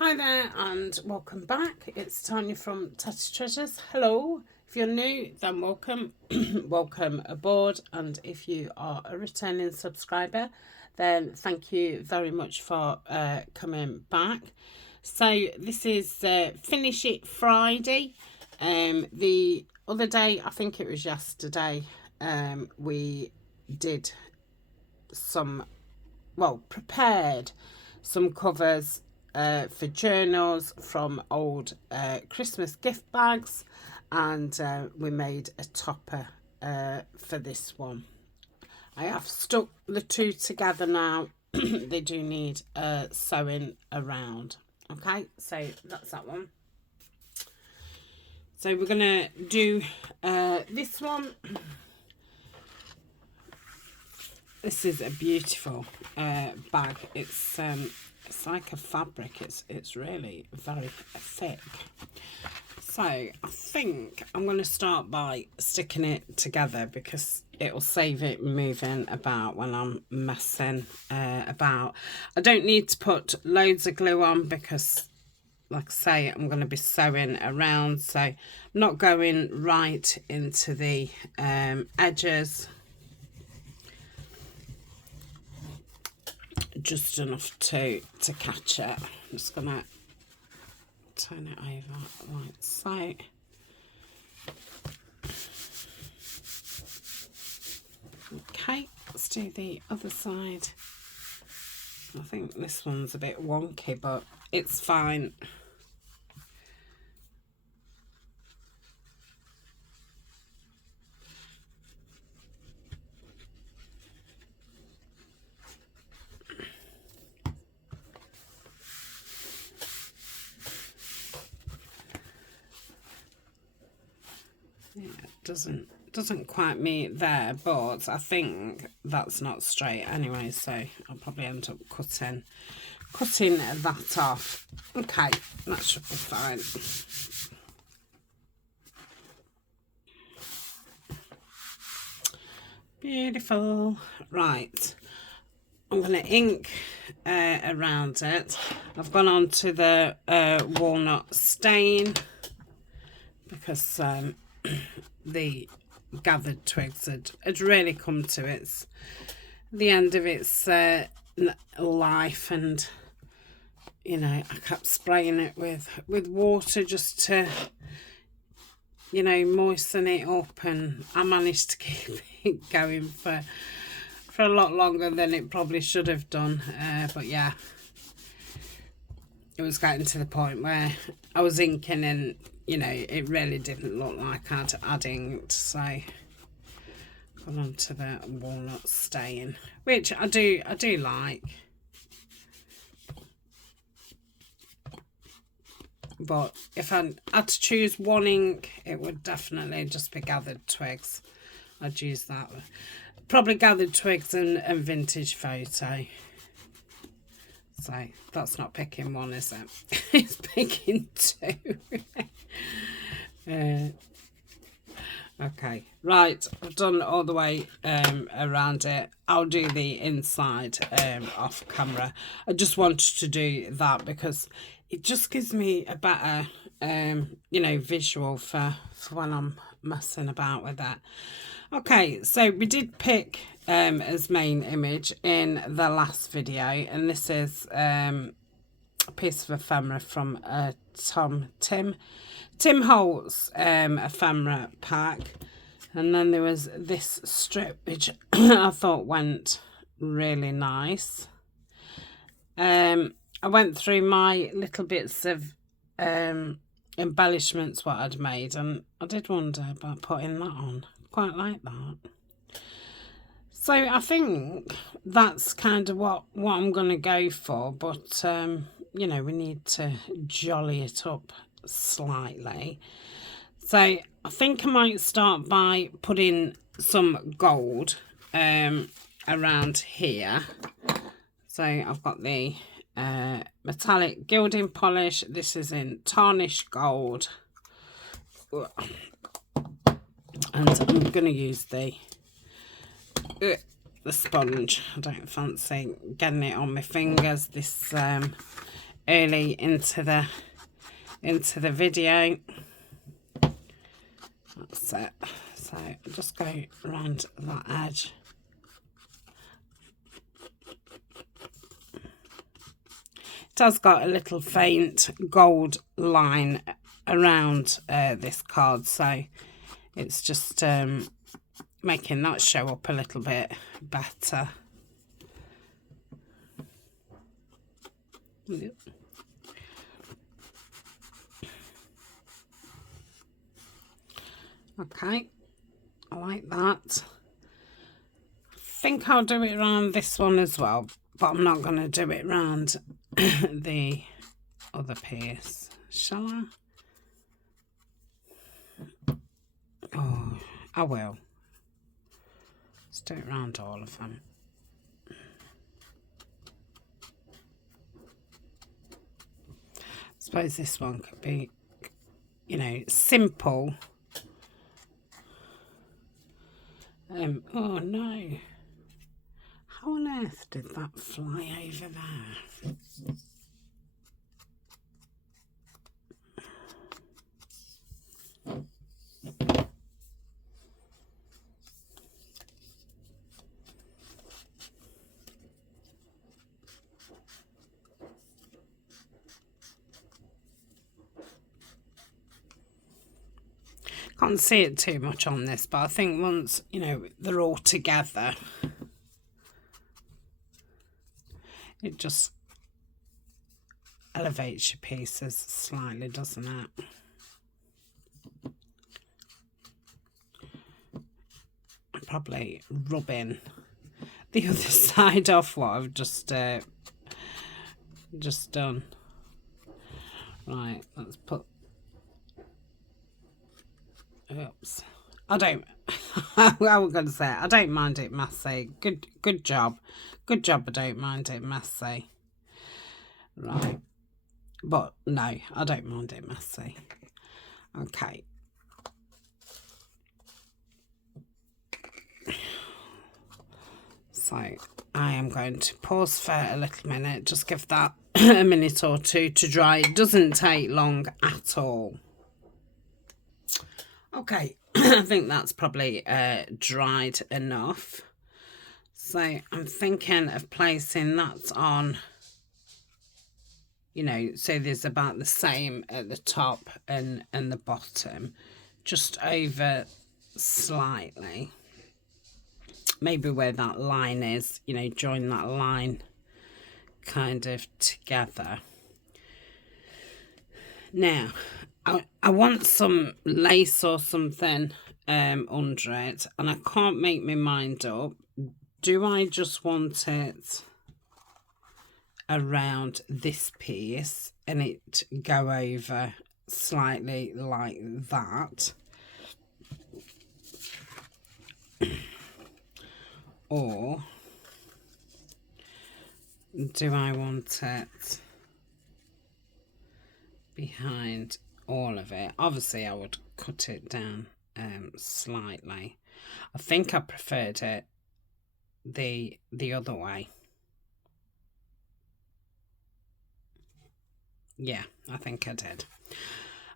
Hi there and welcome back. It's Tania from Tatty Treasures. Hello. If you're new, then welcome. Welcome aboard. And if you are a returning subscriber, then thank you very much for coming back. So this is Finish It Friday. The other day, I think it was yesterday, we did prepared some covers for journals from old Christmas gift bags, and we made a topper for this one. I have stuck the two together now. They do need sewing around. Okay, so that's that one. So we're gonna do this one. This is a beautiful bag. It's like a fabric. It's really very thick. So I think I'm going to start by sticking it together because it'll save it moving about when I'm messing about. I don't need to put loads of glue on because, like I say, I'm going to be sewing around. So I'm not going right into the edges. Just enough to catch it. I'm just gonna turn it over like so. Okay, let's do the other side. I think this one's a bit wonky, but it's fine. Yeah, it doesn't quite meet there, but I think that's not straight anyway, so I'll probably end up cutting that off. Okay, that should be fine. Beautiful. Right, I'm going to ink around it. I've gone on to the walnut stain because the gathered twigs had really come to the end of its life, and you know, I kept spraying it with water just to, you know, moisten it up, and I managed to keep it going for a lot longer than it probably should have done, but yeah, it was getting to the point where I was inking and, you know, it really didn't look like I'd inked, so gone on to the walnut stain, which I do like. But if I had to choose one ink, it would definitely just be gathered twigs. I'd use that. Probably gathered twigs and vintage photo. So that's not picking one, is it? It's picking two. Okay, right, I've done all the way around it. I'll do the inside off camera. I just wanted to do that because it just gives me a better you know, visual for when I'm messing about with that. Okay, so we did pick as main image in the last video, and this is a piece of ephemera from Tim Holt's ephemera pack, and then there was this strip which I thought went really nice. I went through my little bits of embellishments what I'd made, and I did wonder about putting that on. Quite like that. So I think that's kind of what I'm going to go for, but you know, we need to jolly it up slightly. So I think I might start by putting some gold around here. So I've got the metallic gilding polish. This is in tarnished gold, and I'm going to use the sponge. I don't fancy getting it on my fingers. This early into the video. That's it. So just go around that edge. It has got a little faint gold line around this card, so it's just making that show up a little bit better. Yep. Okay, I like that. I think I'll do it around this one as well, but I'm not going to do it around the other piece, shall I? Oh, I will. Let's do it around all of them. I suppose this one could be, you know, simple. Oh no. How on earth did that fly over there? Can't see it too much on this, but I think once, you know, they're all together, it just elevates your pieces slightly, doesn't it? I'm probably rubbing the other side off what I've just done. Right, let's put. Oops. I don't. I was going to say I don't mind it messy. Good job. Good job. I don't mind it messy. Right. But no, I don't mind it messy. Okay. So I am going to pause for a little minute. Just give that a minute or two to dry. It doesn't take long at all. Okay, I think that's probably dried enough. So I'm thinking of placing that on, you know, so there's about the same at the top and the bottom, just over slightly. Maybe where that line is, you know, join that line kind of together. Now, I want some lace or something under it, and I can't make my mind up. Do I just want it around this piece and it go over slightly like that? Or do I want it behind all of it? Obviously I would cut it down slightly. I think I preferred it the other way. Yeah, I think I did.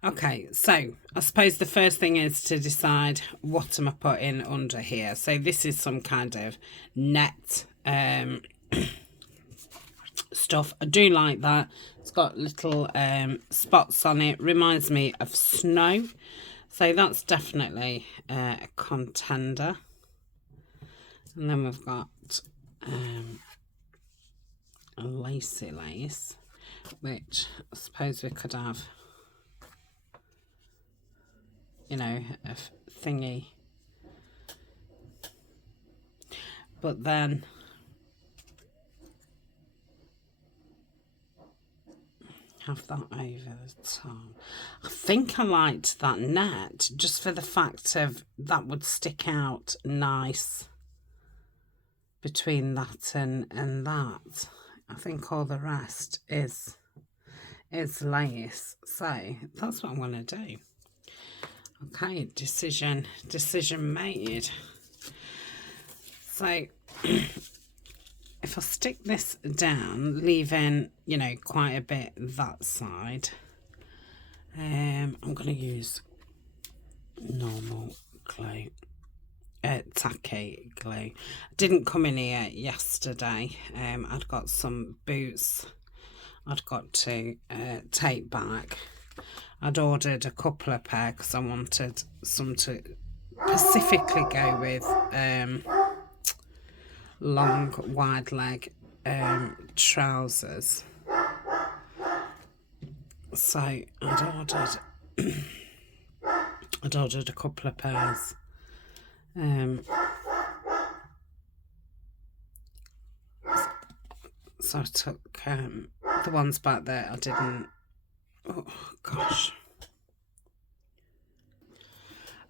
Okay, so I suppose the first thing is to decide what am I putting under here. So this is some kind of net stuff. I do like that. It's got little spots on it. Reminds me of snow. So that's definitely a contender. And then we've got a lacy lace, which I suppose we could have, you know, a thingy. But then have that over the top. I think I liked that net just for the fact of that would stick out nice between that and that. I think all the rest is lace. So that's what I'm going to do. Okay, decision made. So if I stick this down, leaving, you know, quite a bit that side. I'm going to use normal glue, tacky glue. Didn't come in here yesterday. I'd got some boots I'd got to take back. I'd ordered a couple of pairs because I wanted some to specifically go with long wide leg trousers. So I'd ordered a couple of pairs. So I took the ones back there. I didn't. Oh gosh.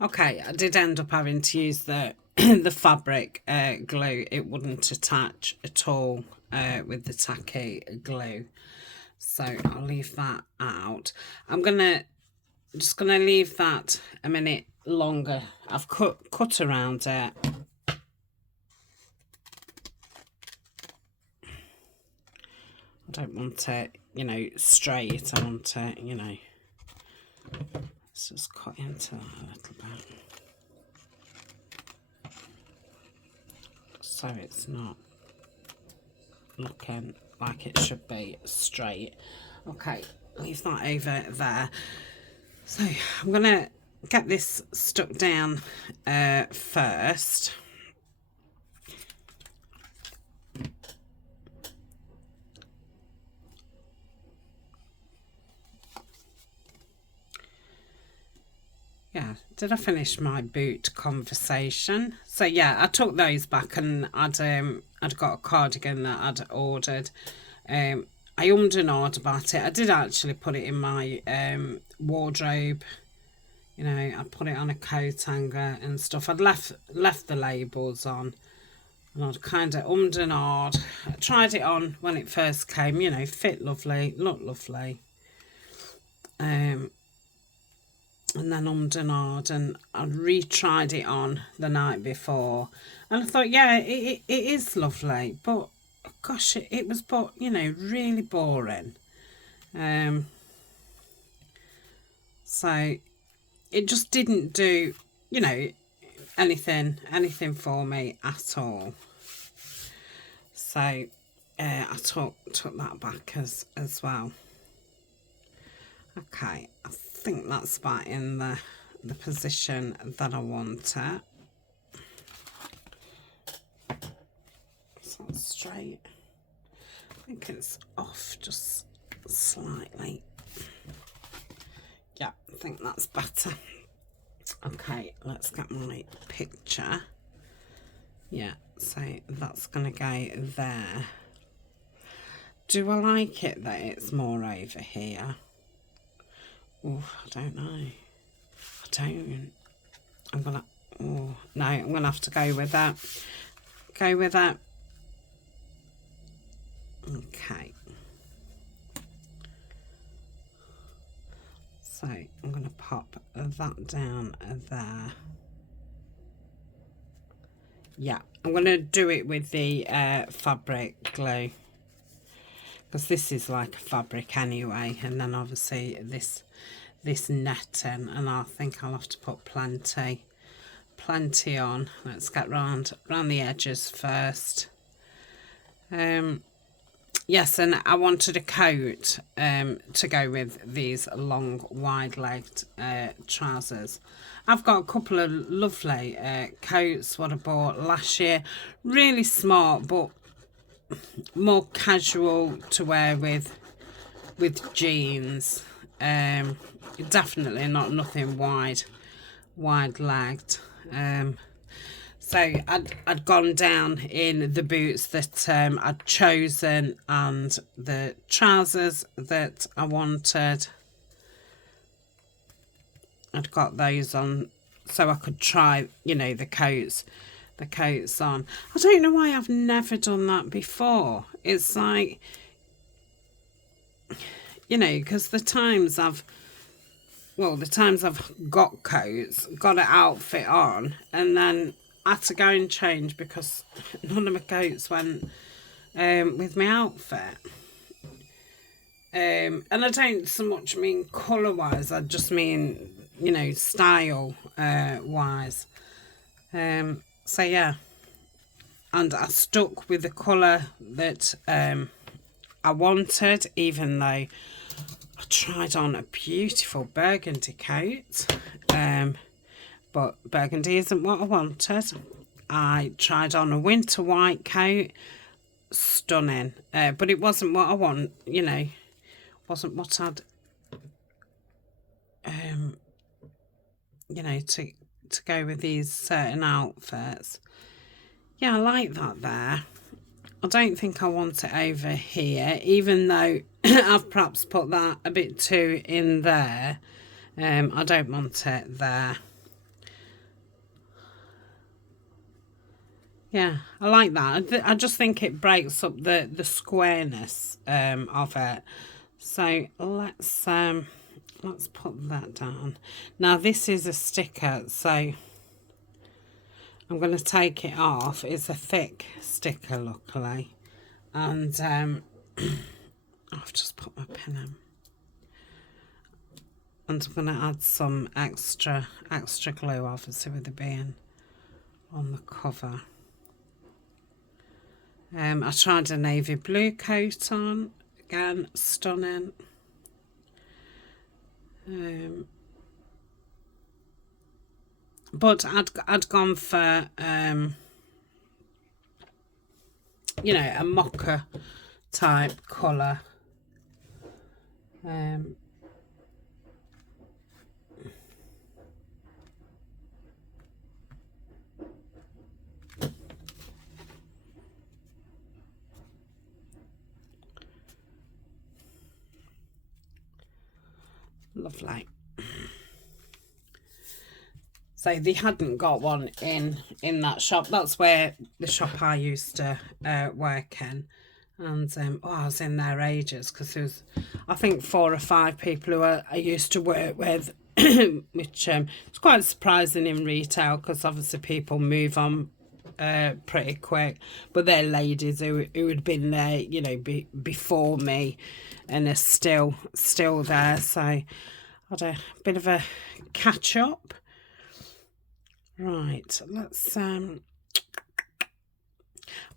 Okay, I did end up having to use the the fabric glue. It wouldn't attach at all with the tacky glue, so I'll leave that out. I'm just gonna leave that a minute longer. I've cut around it. I don't want it, you know, straight. I want it, you know. Let's just cut into that a little bit, so it's not looking like it should be straight. Okay, leave that over there. So I'm gonna get this stuck down first. Yeah, did I finish my boot conversation? So yeah, I took those back, and I'd got a cardigan that I'd ordered. I ummed and ahed about it. I did actually put it in my wardrobe. You know, I put it on a coat hanger and stuff. I'd left the labels on, and I'd kind of ummed and ahed. I tried it on when it first came. You know, fit lovely, looked lovely. And then ummed and ahed, and I retried it on the night before, and I thought, yeah, it is lovely, but gosh, it was, but you know, really boring. So it just didn't do, you know, anything for me at all. So I took that back as well. Okay, I think that's about in the position that I want it. It's not straight. I think it's off just slightly. Yeah, I think that's better. Okay, let's get my picture. Yeah, so that's going to go there. Do I like it that it's more over here? Oh, I don't know. I don't. I'm gonna. Oh no, I'm gonna have to go with that. Go with that. Okay. So I'm gonna pop that down there. Yeah, I'm gonna do it with the fabric glue, because this is like a fabric anyway, and then obviously this netting, and I think I'll have to put plenty on. Let's get round the edges first. Yes, and I wanted a coat to go with these long wide-legged trousers. I've got a couple of lovely coats what I bought last year, really smart but more casual to wear with jeans. Definitely not nothing wide-legged. So I'd gone down in the boots that I'd chosen, and the trousers that I wanted. I'd got those on so I could try, you know, the coats on. I don't know why I've never done that before. It's like, you know, because the times I've got coats, got an outfit on, and then I had to go and change because none of my coats went with my outfit. And I don't so much mean colour wise, I just mean, you know, style wise. So yeah, and I stuck with the colour that I wanted, even though I tried on a beautiful burgundy coat, but burgundy isn't what I wanted. I tried on a winter white coat, stunning, but it wasn't what I want, you know, wasn't what I'd, you know, to go with these certain outfits. Yeah, I like that there. I don't think I want it over here, even though I've perhaps put that a bit too in there. I don't want it there. Yeah, I like that. I just think it breaks up the squareness of it. So let's put that down. Now this is a sticker, so I'm going to take it off. It's a thick sticker, luckily, and I've just put my pen in. And I'm going to add some extra glue, obviously, with it being on the cover. I tried a navy blue coat on, again, stunning. But I'd gone for you know, a mocha type colour. Lovely. So they hadn't got one in that shop. That's where the shop I used to work in. And oh, I was in there ages, because there was, I think, 4 or 5 people who I used to work with, which it's quite surprising in retail, because obviously people move on pretty quick, but they're ladies who had been there, you know, before me, and are still there. So I had a bit of a catch up. Right, let's I'm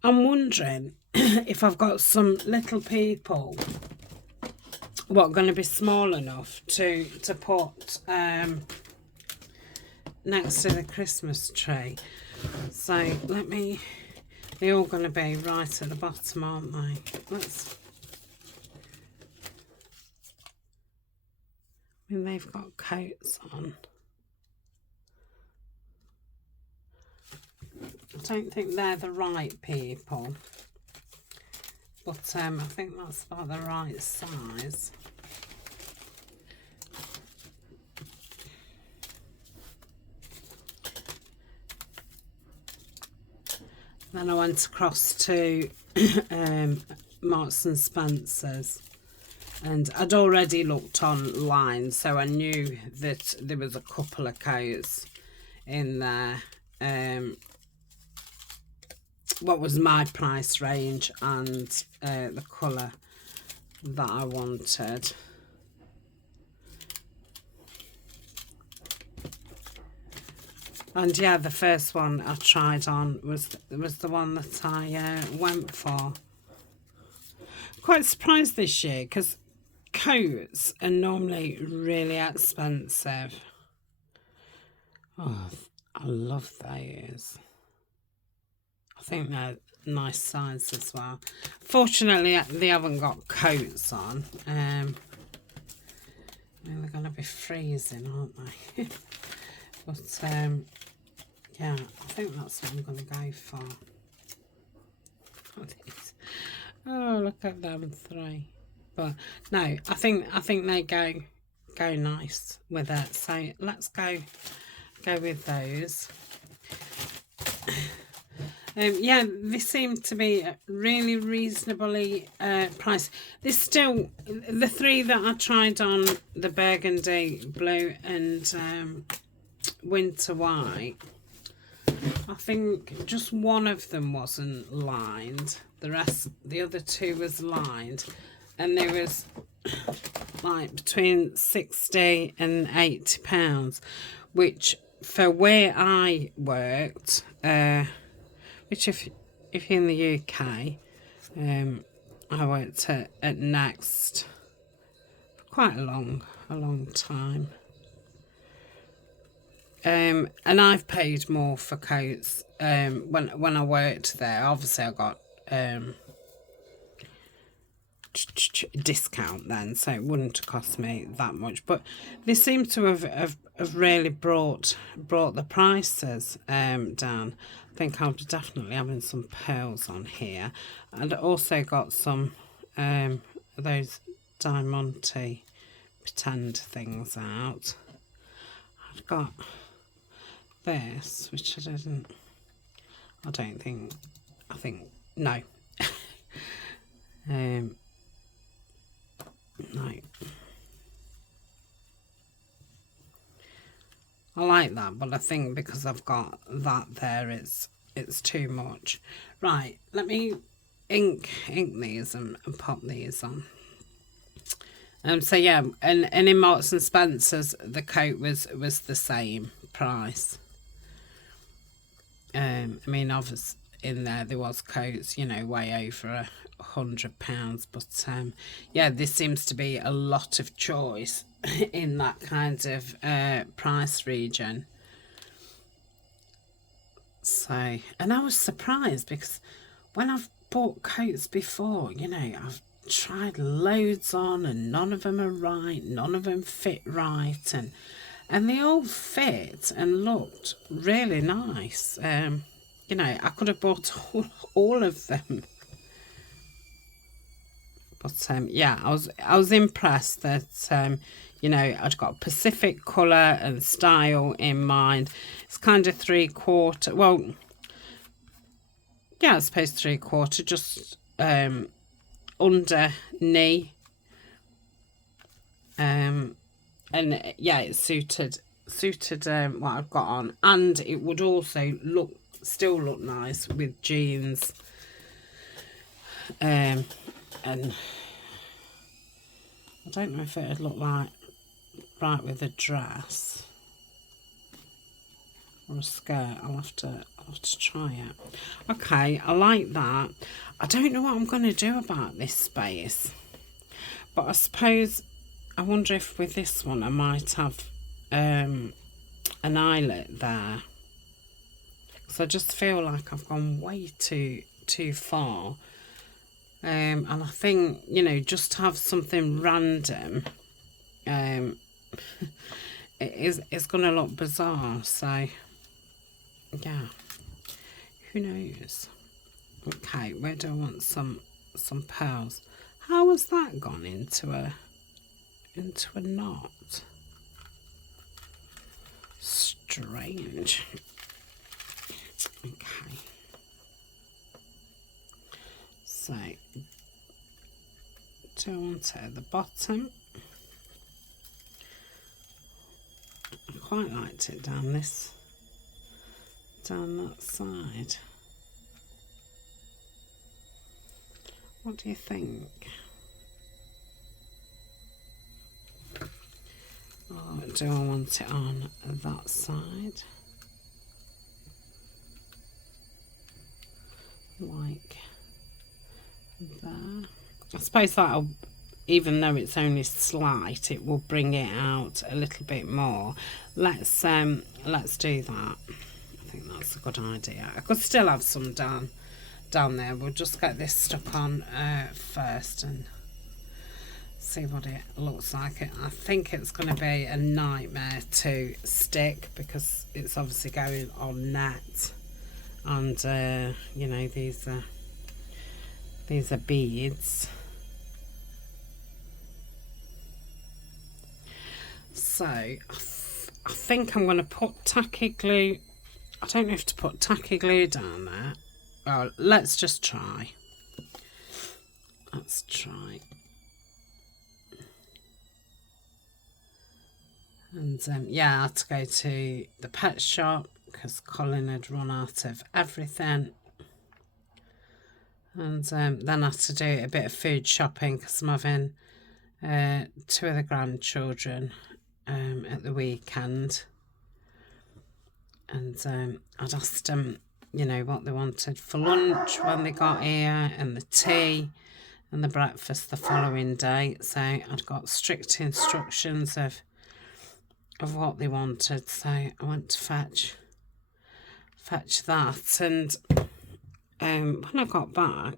wondering if I've got some little people what going to be small enough to put next to the Christmas tree. So let me, they're all going to be right at the bottom, aren't they? I mean, they've got coats on. I don't think they're the right people, but I think that's about the right size. Then I went across to Marks and Spencer's, and I'd already looked online, so I knew that there was a couple of coats in there. What was my price range and the colour that I wanted. And yeah, the first one I tried on was the one that I went for. Quite surprised this year, because coats are normally really expensive. Oh, I love those. I think they're nice size as well. Fortunately, they haven't got coats on. I mean, they're going to be freezing, aren't they? But yeah, I think that's what I'm going to go for. Oh, look at them 3. But no, I think they go nice with it. So let's go with those. Yeah, they seem to be really reasonably priced. There's still the 3 that I tried on, the burgundy blue and winter white. I think just one of them wasn't lined. The other 2 was lined, and there was like between 60 and 80 pounds, which for where I worked, which if you're in the UK, I worked at Next for quite a long time. And I've paid more for coats when I worked there. Obviously I got discount then, so it wouldn't have cost me that much, but they seem to have really brought the prices down. I think I'll be definitely having some pearls on here, and I also got some those diamante pretend things out. I've got this, which I think no. No. I like that, but I think because I've got that there, it's too much. Right, let me ink these and pop these on. So yeah, and in Marks and Spencer's the coat was the same price. I mean, obviously in there was coats, you know, way over £100, but yeah, there seems to be a lot of choice in that kind of price region. So, and I was surprised because when I've bought coats before, you know, I've tried loads on and none of them are right, none of them fit right, and they all fit and looked really nice. You know, I could have bought all of them. But yeah, I was impressed that you know, I'd got Pacific colour and style in mind. It's kind of 3/4. Well, yeah, I suppose 3/4, just under knee. And yeah, it suited what I've got on, and it would also still look nice with jeans. And I don't know if it'd look like right with a dress or a skirt. I'll have to try it. Okay, I like that. I don't know what I'm going to do about this space, but I suppose I wonder if with this one I might have an eyelet there, because I just feel like I've gone way too far. And I think, you know, just to have something random, it's going to look bizarre. So, yeah, who knows? Okay, where do I want some pearls? How has that gone into a knot? Strange. Okay. So, do I want it at the bottom? I quite liked it down that side. What do you think? Or do I want it on that side? Like there. I suppose that'll, even though it's only slight, it will bring it out a little bit more. Let's do that. I think that's a good idea. I could still have some down there. We'll just get this stuck on first and see what it looks like. I think it's going to be a nightmare to stick because it's obviously going on net, and you know, these are beads. So I think I'm going to put tacky glue. I don't know if to put tacky glue down there. Well, let's just try. Let's try. And yeah, I had to go to the pet shop because Colin had run out of everything. And then I had to do a bit of food shopping because I'm having two of the grandchildren at the weekend, and I'd asked them, you know, what they wanted for lunch when they got here, and the tea and the breakfast the following day. So I'd got strict instructions of what they wanted, so I went to fetch that. And when I got back, I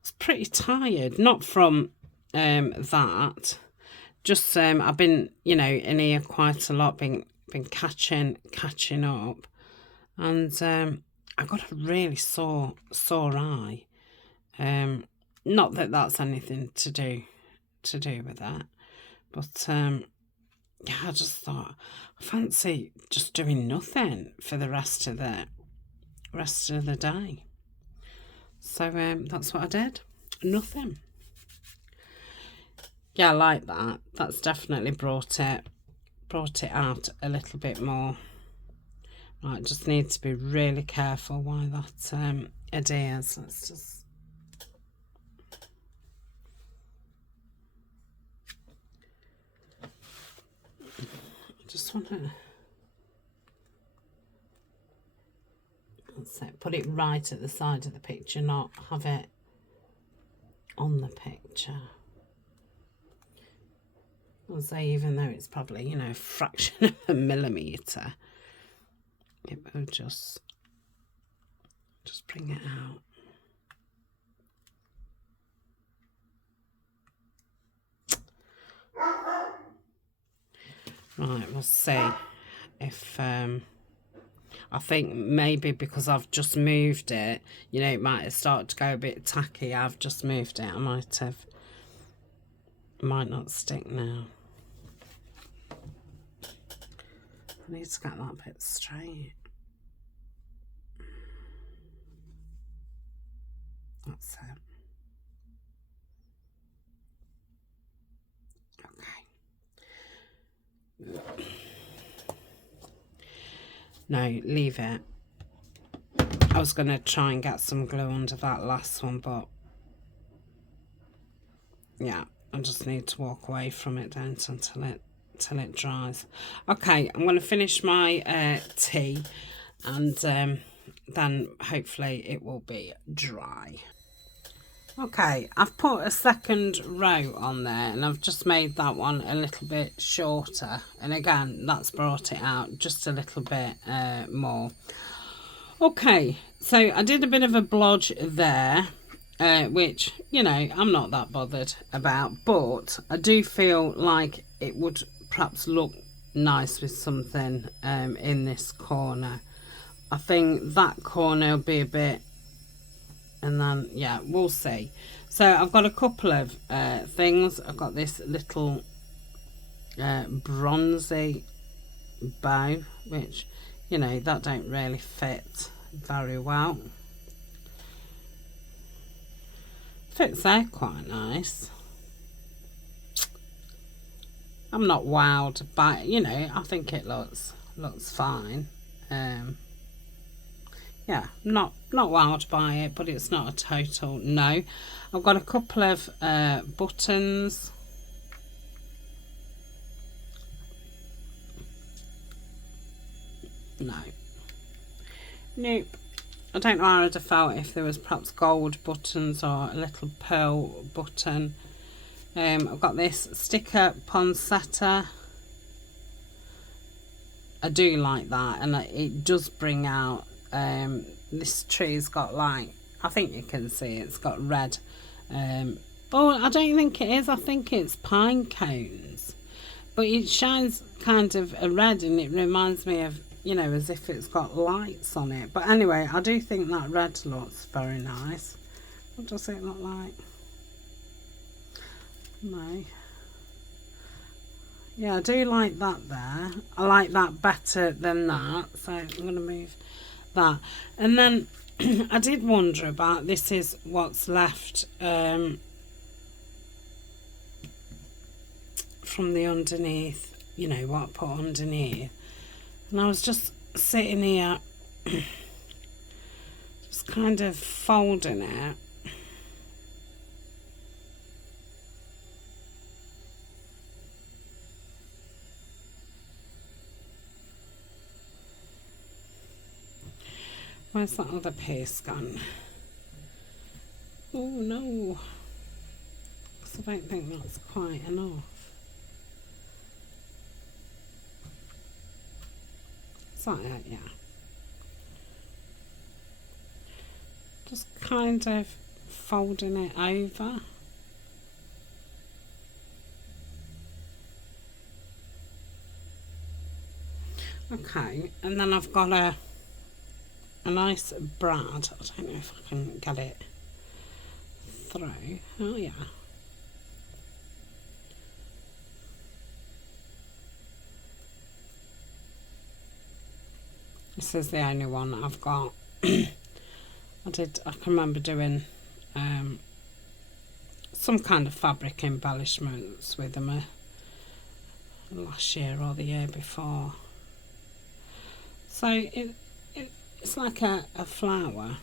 was pretty tired, not from that, just I've been, you know, in here quite a lot, been catching up, and I got a really sore eye. Not that that's anything to do with that, but yeah, I just thought I fancy just doing nothing for the rest of the day. So that's what I did. Nothing. Yeah, I like that. That's definitely brought it out a little bit more. Right, just need to be really careful why that adheres. Let's just. Just want to, let's say, put it right at the side of the picture, not have it on the picture. I'll say, even though it's probably, you know, a fraction of a millimetre, it will just bring it out. Right, we'll see if I think maybe because I've just moved it, you know, it might have started to go a bit tacky. I've just moved it. I might not stick now. I need to get that bit straight. That's it. No, leave it. I was going to try and get some glue under that last one, but yeah, I just need to walk away from it, don't, until it dries. Okay, I'm going to finish my tea, and then hopefully it will be dry. Okay, I've put a second row on there, and I've just made that one a little bit shorter, and again that's brought it out just a little bit more. Okay, so I did a bit of a blodge there, which, you know, I'm not that bothered about, but I do feel like it would perhaps look nice with something in this corner. I think that corner will be a bit, and then yeah, we'll see. So I've got a couple of things. I've got this little bronzy bow, which, you know, that don't really fit very well. Fits there quite nice. I'm not wowed by it, you know, I think it looks fine. Yeah, not wowed by it, but it's not a total no. I've got a couple of buttons. No. Nope. I don't know how I'd have felt if there was perhaps gold buttons or a little pearl button. I've got this sticker poinsettia. I do like that, and it does bring out, this tree's got, like, I think you can see it's got red, oh, I don't think it is, I think it's pine cones, but it shines kind of a red, and it reminds me of, you know, as if it's got lights on it. But anyway, I do think that red looks very nice. What does it look like? No. Yeah, I do like that there. I like that better than that, so I'm going to move that. And then I did wonder about, this is what's left from the underneath, you know, what I put underneath. And I was just sitting here, just kind of folding it. Where's that other piece gone? Oh no, because I don't think that's quite enough. Is that it? Yeah. Just kind of folding it over. Okay, and then I've got a nice brad. I don't know if I can get it through. Oh yeah. This is the only one that I've got. I can remember doing some kind of fabric embellishments with them last year or the year before. So it's like a flower.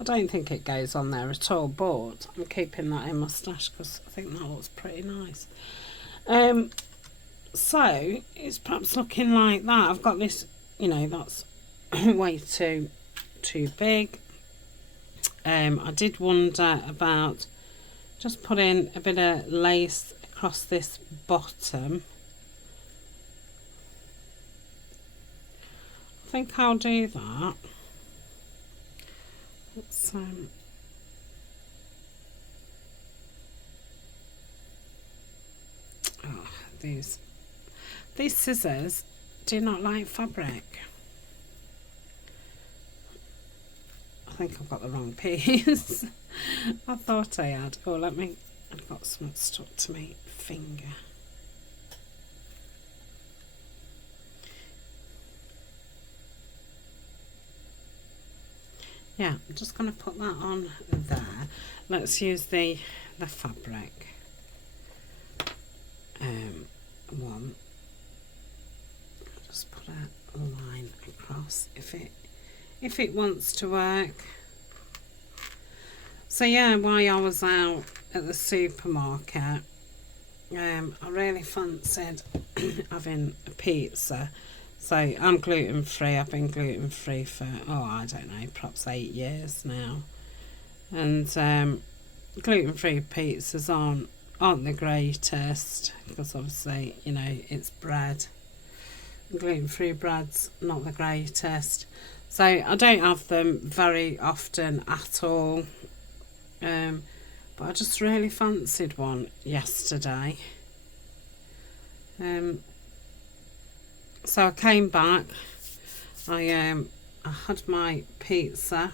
I don't think it goes on there at all, but I'm keeping that in my stash because I think that looks pretty nice. So it's perhaps looking like that. I've got this, you know, that's way too big. I did wonder about just putting a bit of lace across this bottom. I think I'll do that. Let's oh, these scissors do not like fabric. I think I've got the wrong piece. I thought I had. Oh, I've got something stuck to my finger. Yeah, I'm just going to put that on there. Let's use the fabric one. Just put a line across if it wants to work. So yeah, while I was out at the supermarket, I really fancied having a pizza. So I'm gluten free. I've been gluten free for, I don't know, perhaps 8 years now. And gluten free pizzas aren't the greatest because obviously, you know, it's bread. Gluten free bread's not the greatest. So I don't have them very often at all. But I just really fancied one yesterday. So I came back, I had my pizza,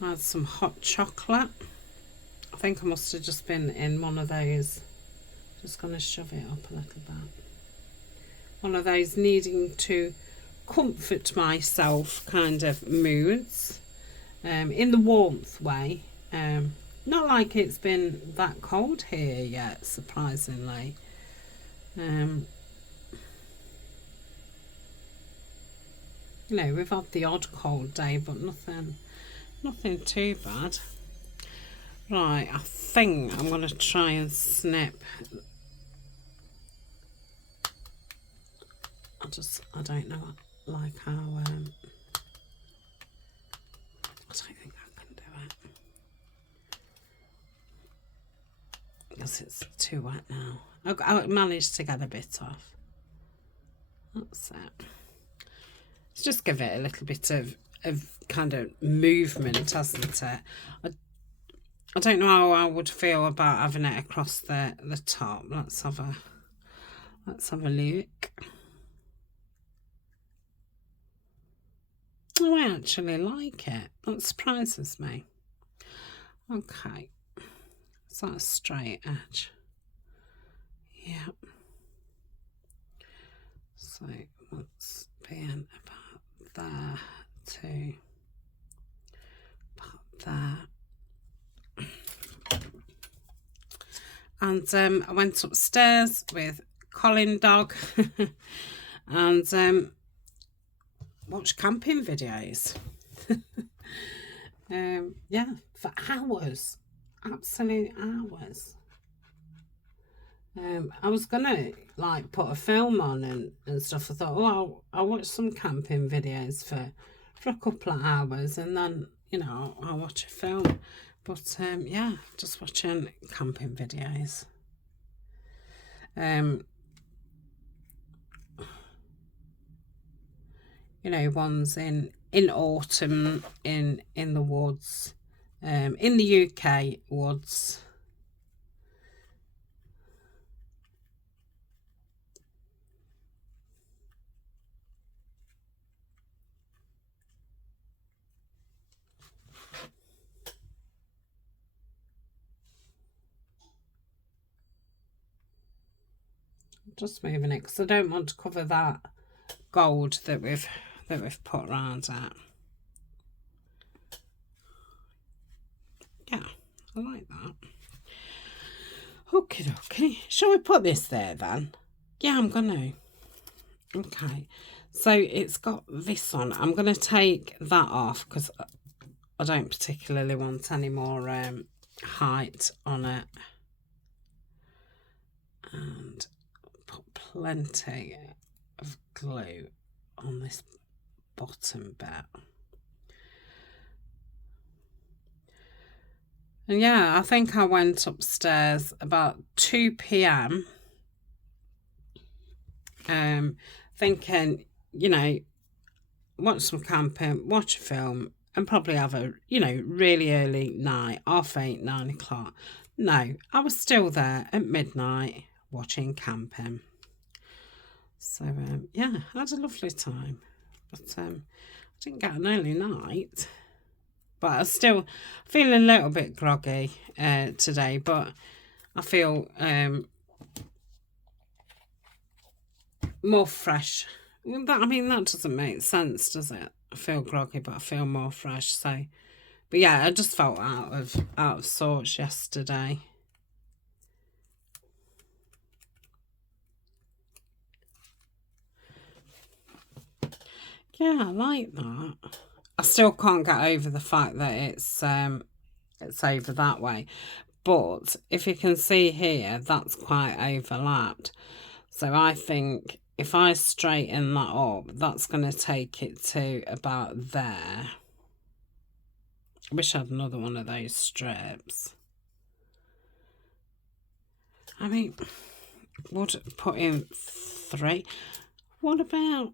I had some hot chocolate. I think I must have just been in one of those, just going to shove it up a little bit, one of those needing to comfort myself kind of moods, in the warmth way. Not like it's been that cold here yet, surprisingly. You know, we've had the odd cold day, but nothing too bad. Right, I think I'm going to try and snip. I don't know, like how, I don't think I can do it. Because it's too wet now. I managed to get a bit off. That's it. Let's just give it a little bit of kind of movement, hasn't it? I don't know how I would feel about having it across the top. Let's have a look. Oh, I actually like it. That surprises me. Okay, so that's a straight edge. Yeah. So what's being about there to about there. And I went upstairs with Colin dog and watched camping videos. Yeah, for hours, absolute hours. I was gonna like put a film on and stuff. I thought, oh, I'll watch some camping videos for for a couple of hours, and then, you know, I'll watch a film. But yeah, just watching camping videos. You know, ones in autumn in the woods, in the UK woods. Just moving it because I don't want to cover that gold that we've put around it. Yeah, I like that. Okay. Shall we put this there then? Yeah, I'm gonna. Okay. So it's got this on. I'm gonna take that off because I don't particularly want any more height on it. And put plenty of glue on this bottom bit. And yeah, I think I went upstairs about 2 p.m. Thinking, you know, watch some camping, watch a film, and probably have a, you know, really early night, 8:30, 9 o'clock. No, I was still there at midnight watching camping. So yeah, I had a lovely time. But I didn't get an early night. But I still feel a little bit groggy today, but I feel more fresh. I mean, that doesn't make sense, does it? I feel groggy, but I feel more fresh. So, but yeah, I just felt out of sorts yesterday. Yeah, I like that. I still can't get over the fact that it's over that way. But if you can see here, that's quite overlapped. So I think if I straighten that up, that's going to take it to about there. I wish I had another one of those strips. I mean, would put in 3. What about...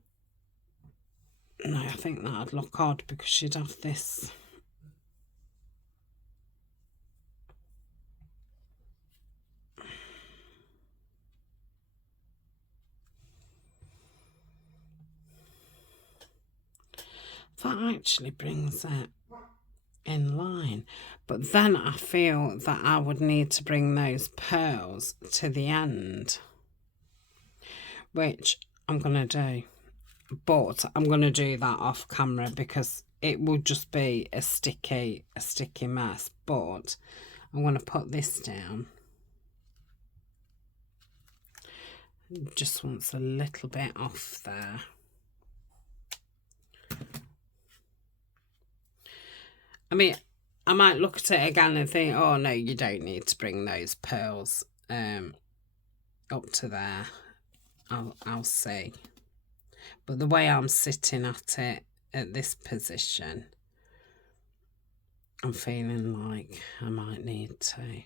No, I think that'd look odd because you'd have this... That actually brings it in line. But then I feel that I would need to bring those pearls to the end, which I'm going to do. But I'm going to do that off camera because it would just be a sticky mess. But I'm going to put this down. Just wants a little bit off there. I mean, I might look at it again and think, oh no, you don't need to bring those pearls up to there. I'll see. But the way I'm sitting at it at this position, I'm feeling like I might need to.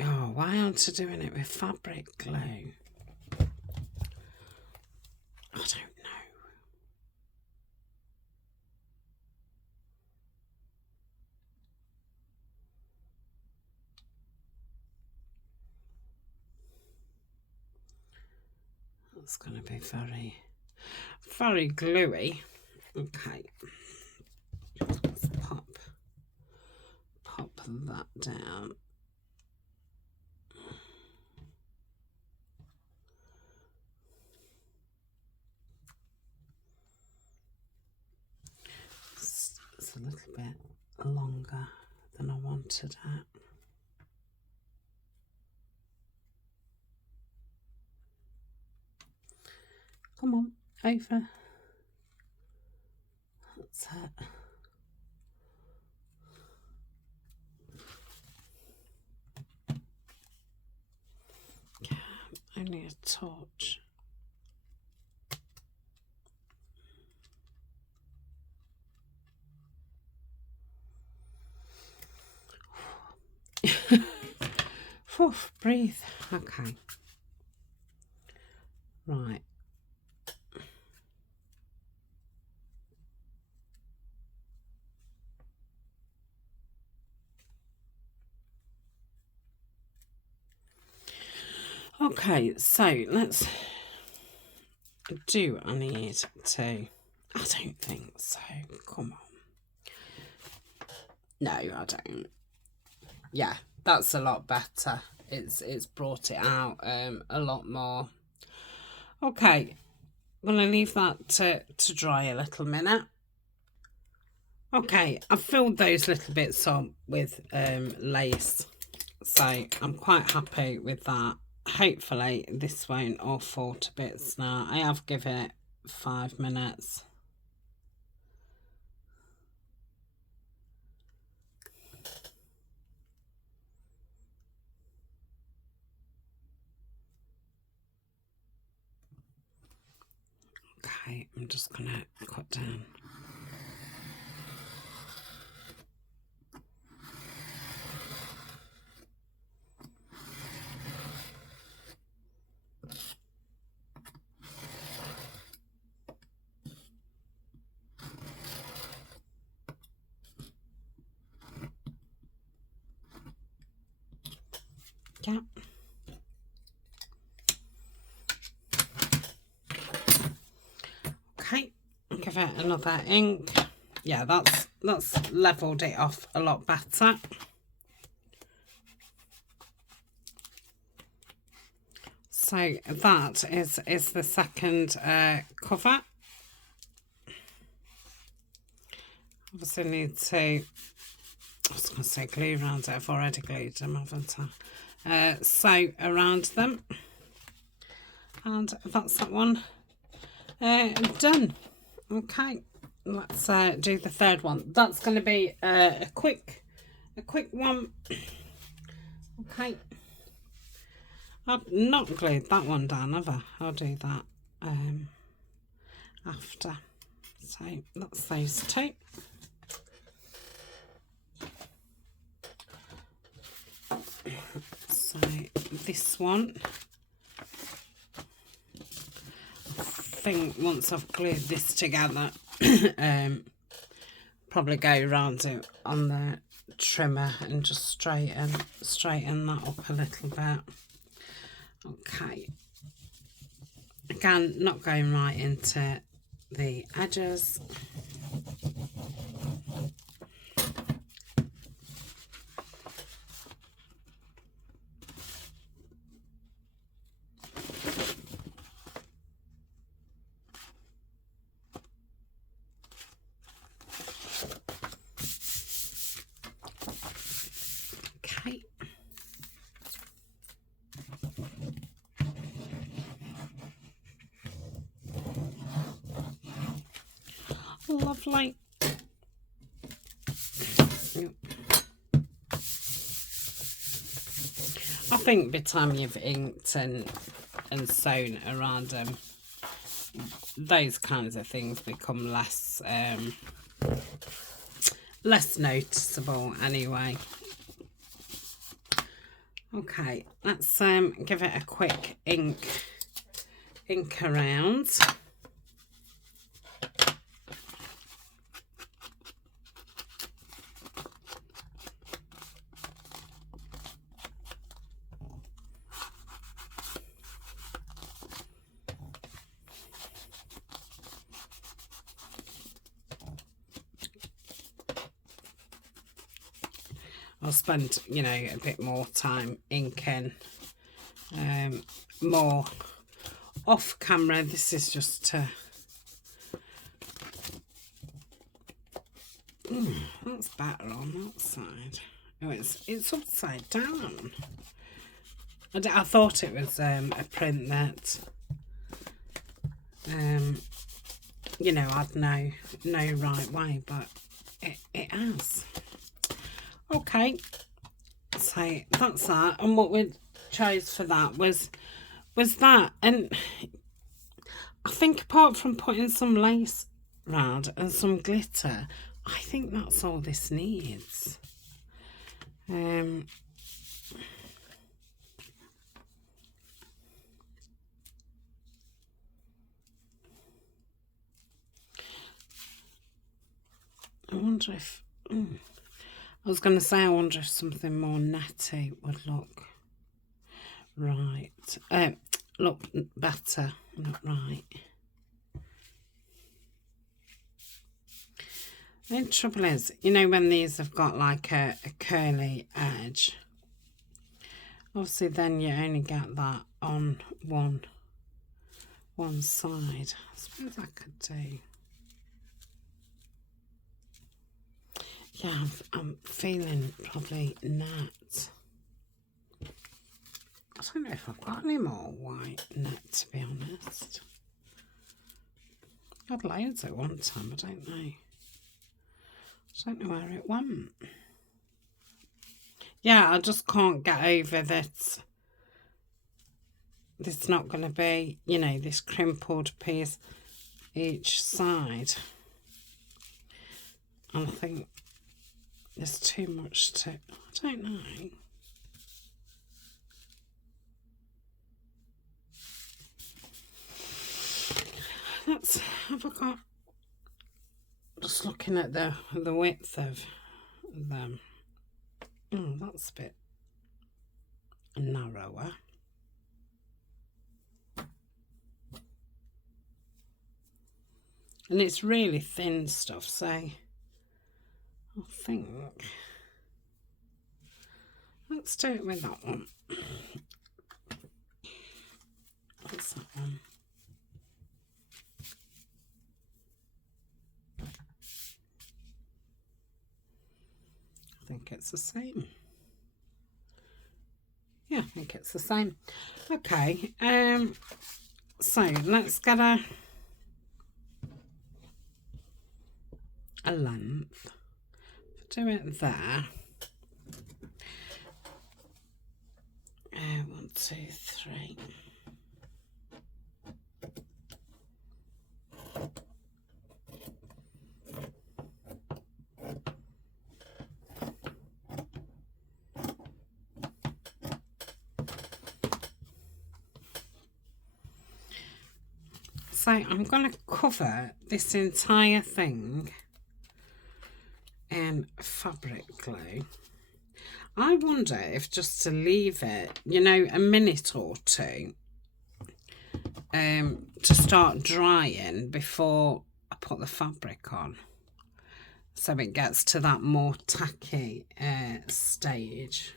Oh, why aren't I doing it with fabric glue? I don't know. That's going to be very, very gluey. Okay. Let's pop that down. It's a little bit longer than I wanted it. Come on, over. That's it. Yeah, only a touch. Phew, breathe. Okay. Right. Okay, so let's do I need to? I don't think so. Come on. No, I don't. Yeah, that's a lot better. It's brought it out a lot more. Okay, I'm going to leave that to dry a little minute. Okay, I've filled those little bits up with lace, so I'm quite happy with that. Hopefully this won't all fall to bits now. I have given it 5 minutes. Okay, I'm just going to cut down. Yeah. Okay, give it another ink. Yeah, that's leveled it off a lot better. So that is the second cover. Obviously need to, I was going to say glue around it. I've already glued them, haven't I? Sew around them. And that's that one done. Okay, let's do the third one. That's going to be a quick one. Okay, I've not glued that one down, have I? I'll do that after. So that's those two. So this one, I think once I've glued this together, probably go around it on the trimmer and just straighten that up a little bit. Okay, again, not going right into the edges. Okay. Lovely. Yep. I think by the time you've inked and sewn around them, those kinds of things become less less noticeable anyway. Okay, let's give it a quick ink around. I'll spend, you know, a bit more time inking, more off camera. This is just to, that's better on that side. Oh, it's upside down. I thought it was a print that, you know, I'd no right way, but it has. Okay, so that's that, and what we chose for that was that, and I think apart from putting some lace round and some glitter, I think that's all this needs. I wonder if... I was going to say, I wonder if something more netty would look right. Look better, not right. The trouble is, you know, when these have got like a curly edge, obviously then you only get that on one side. I suppose I could do... Yeah, I'm feeling probably net. I don't know if I've got any more white net, to be honest. I had loads at one time, I don't know. I don't know where it went. Yeah, I just can't get over that. There's not going to be, you know, this crimpled piece each side. And I think there's too much to... I don't know. Have I got... Just looking at the width of them. Oh, that's a bit narrower. And it's really thin stuff, so I think let's do it with that one. What's that one? I think it's the same. Yeah, I think it's the same. Okay, so let's get a length. Do it there. 1, 2, 3. So I'm going to cover this entire thing in fabric glue. I wonder if just to leave it, you know, a minute or two to start drying before I put the fabric on, so it gets to that more tacky stage.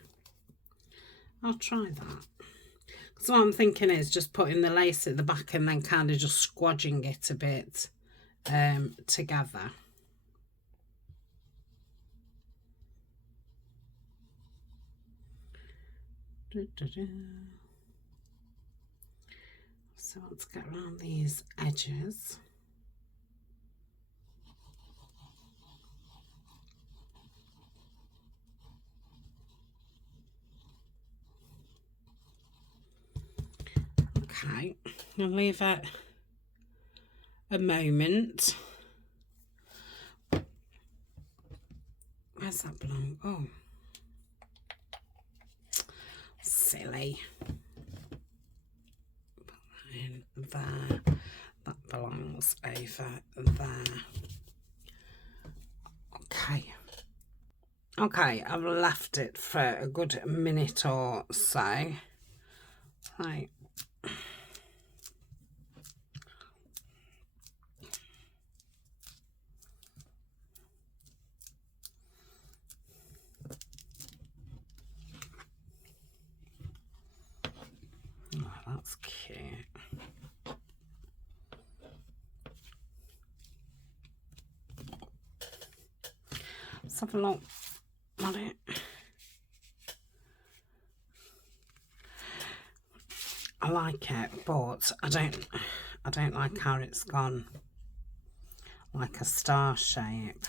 I'll try that. So what I'm thinking is just putting the lace at the back and then kind of just squodging it a bit together. So let's get around these edges. Okay, I'll leave it a moment. Where's that belong? Oh, silly. Put that in there. That belongs over there. Okay. Okay, I've left it for a good minute or so. Right. Oh, that's cute. Let's have a look at it. I like it, but I don't like how it's gone like a star shape.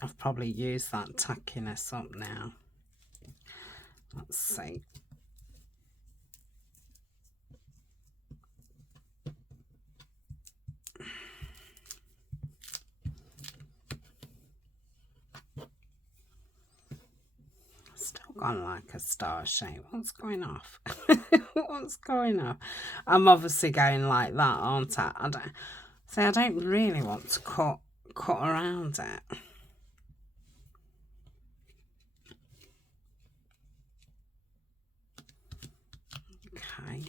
I've probably used that tackiness up now. Let's see. Still gone like a star shape. What's going off? What's going on? I'm obviously going like that, aren't I? See, I don't really want to cut around it. Okay.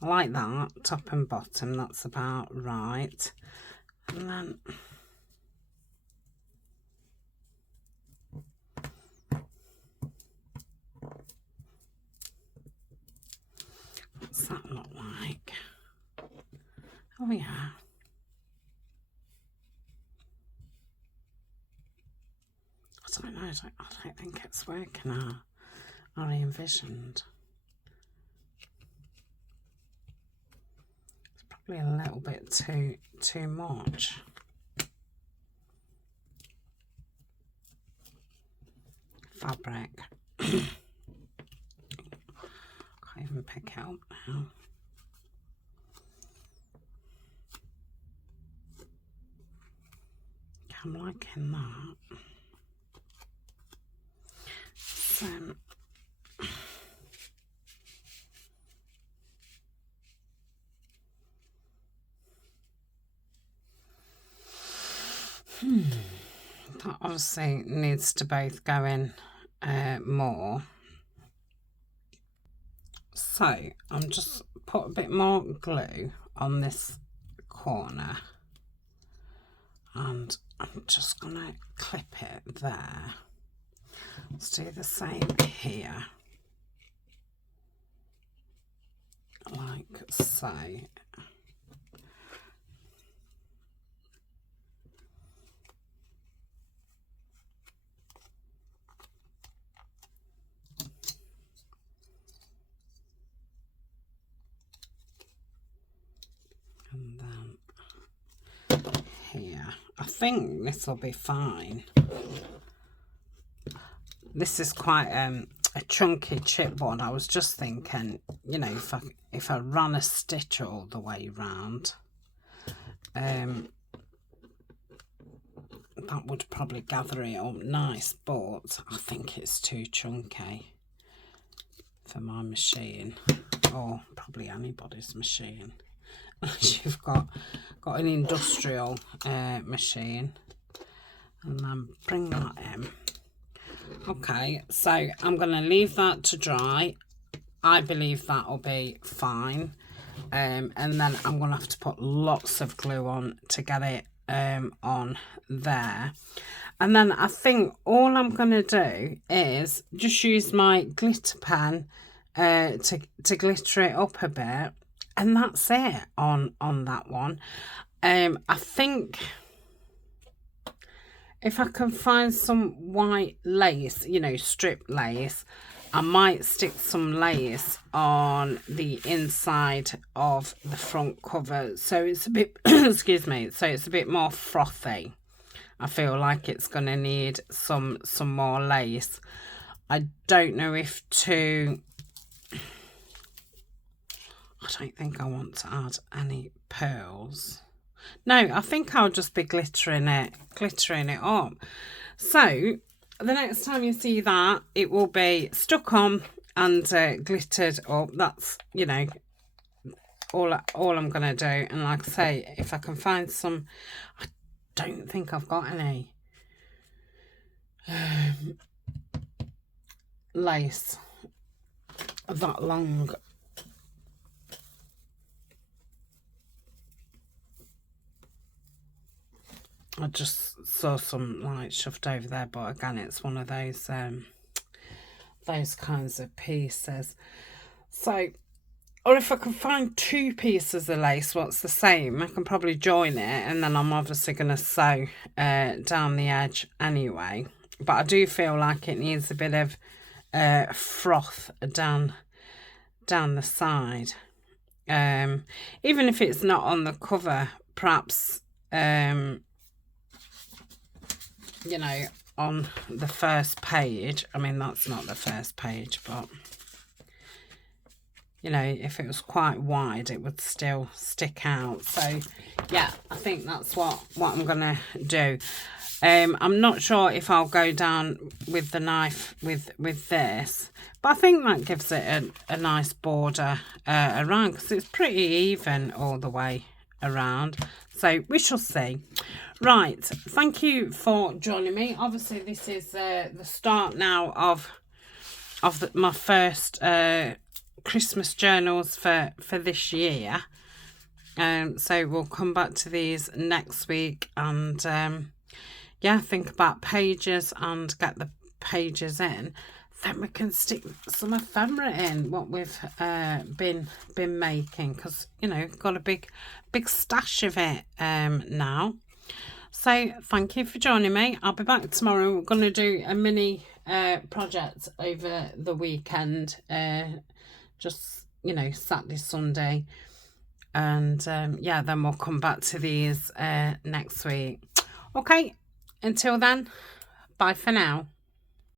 I like that, top and bottom, that's about right. And then what's that look like? Oh yeah. I don't know, I don't think it's working out. I envisioned. It's probably a little bit too much. Fabric. Can't even pick it up now. I'm liking that. So that obviously needs to both go in more. So I'm just put a bit more glue on this corner, and I'm just gonna clip it there. Let's do the same here, like so. And then here, I think this will be fine. This is quite a chunky chipboard. I was just thinking, you know, if I ran a stitch all the way round, that would probably gather it up nice, but I think it's too chunky for my machine, or probably anybody's machine. Unless you've got an industrial machine. And then bring that in. Okay, so I'm going to leave that to dry. I believe that'll be fine. And then I'm going to have to put lots of glue on to get it on there. And then I think all I'm going to do is just use my glitter pen to glitter it up a bit. And that's it on that one. I think if I can find some white lace, you know, strip lace, I might stick some lace on the inside of the front cover, so it's a bit excuse me, so it's a bit more frothy. I feel like it's going to need some more lace. I don't know if to... I don't think I want to add any pearls. No, I think I'll just be glittering it up. So the next time you see that, it will be stuck on and glittered up. That's, you know, all I'm gonna do. And like I say, if I can find some, I don't think I've got any lace that long. I just saw some like shoved over there, but again, it's one of those kinds of pieces. So, or if I can find two pieces of lace what's the same, I can probably join it, and then I'm obviously going to sew down the edge anyway. But I do feel like it needs a bit of froth down the side. Even if it's not on the cover, perhaps you know, on the first page. I mean, that's not the first page, but you know, if it was quite wide, it would still stick out. So yeah, I think that's what I'm gonna do. I'm not sure if I'll go down with the knife with this, but I think that gives it a nice border around, because it's pretty even all the way around. So we shall see. Right, thank you for joining me. Obviously this is the start now of my first Christmas journals for this year. So we'll come back to these next week, and yeah, think about pages and get the pages in. Then we can stick some ephemera in what we've been making, because you know, got a big stash of it now. So thank you for joining me. I'll be back tomorrow. We're going to do a mini project over the weekend, just, you know, Saturday, Sunday, and yeah, then we'll come back to these next week. Okay, until then, bye for now.